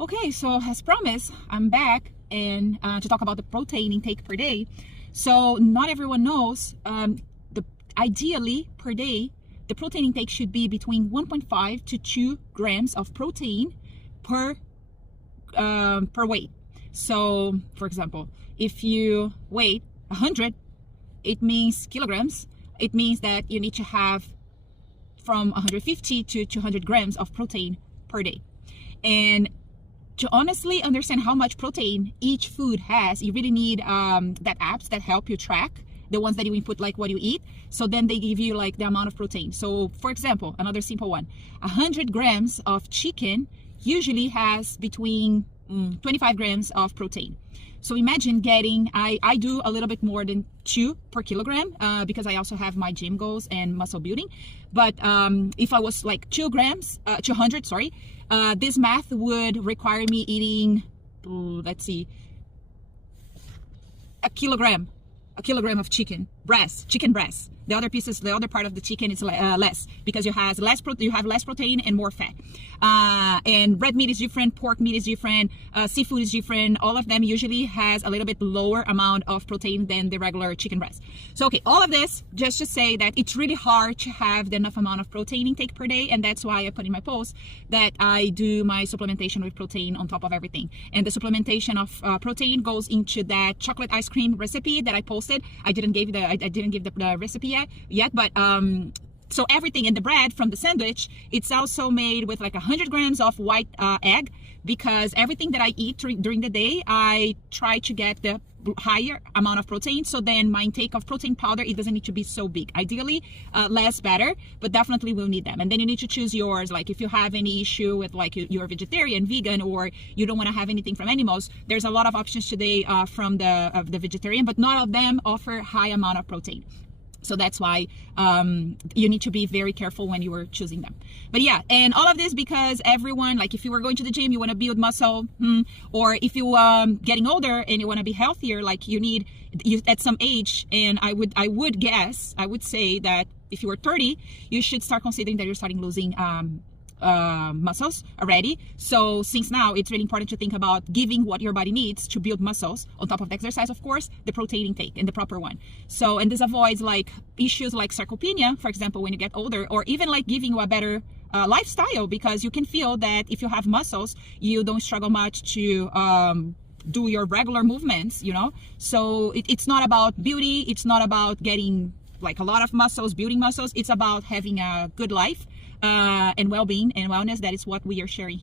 Okay, so as promised, I'm back and to talk about the protein intake per day. So not everyone knows, ideally per day, the protein intake should be between 1.5 to 2 grams of protein per weight. So, for example, if you weigh 100, it means kilograms. It means that you need to have from 150 to 200 grams of protein per day. And to honestly understand how much protein each food has, you really need that apps that help you track the ones that you input, like what you eat. So then they give you like the amount of protein. So for example, another simple one, 100 grams of chicken usually has between 25 grams of protein. So imagine getting, I do a little bit more than 2 per kilogram because I also have my gym goals and muscle building. But if I was like 200, sorry, this math would require me eating, let's see, a kilogram of chicken breast. The other pieces, the other part of the chicken is less because you have less protein and more fat. And red meat is different, pork meat is different, seafood is different. All of them usually has a little bit lower amount of protein than the regular chicken breast. So okay, all of this just to say that it's really hard to have the enough amount of protein intake per day, and that's why I put in my post that I do my supplementation with protein on top of everything. And the supplementation of protein goes into that chocolate ice cream recipe that I posted. I didn't give the recipe yet, but so everything in the bread from the sandwich, it's also made with like 100 grams of white egg, because everything that I eat during the day, I try to get the higher amount of protein. So then my intake of protein powder, it doesn't need to be so big. Ideally, less better, but definitely we'll need them. And then you need to choose yours. Like if you have any issue with like you're vegetarian, vegan, or you don't want to have anything from animals, there's a lot of options today from the vegetarian, but not all of them offer high amount of protein. So that's why you need to be very careful when you are choosing them. But yeah, and all of this because everyone, like if you were going to the gym, you want to build muscle, or if you getting older and you want to be healthier, like you at some age, and I would say that if you were 30, you should start considering that you're starting losing muscles already. So since now it's really important to think about giving what your body needs to build muscles on top of the exercise, of course, the protein intake and the proper one. So, and this avoids like issues like sarcopenia, for example, when you get older, or even like giving you a better lifestyle, because you can feel that if you have muscles, you don't struggle much to do your regular movements, you know. So it's not about beauty, it's not about getting like a lot of muscles, building muscles. It's about having a good life and well-being and wellness. That is what we are sharing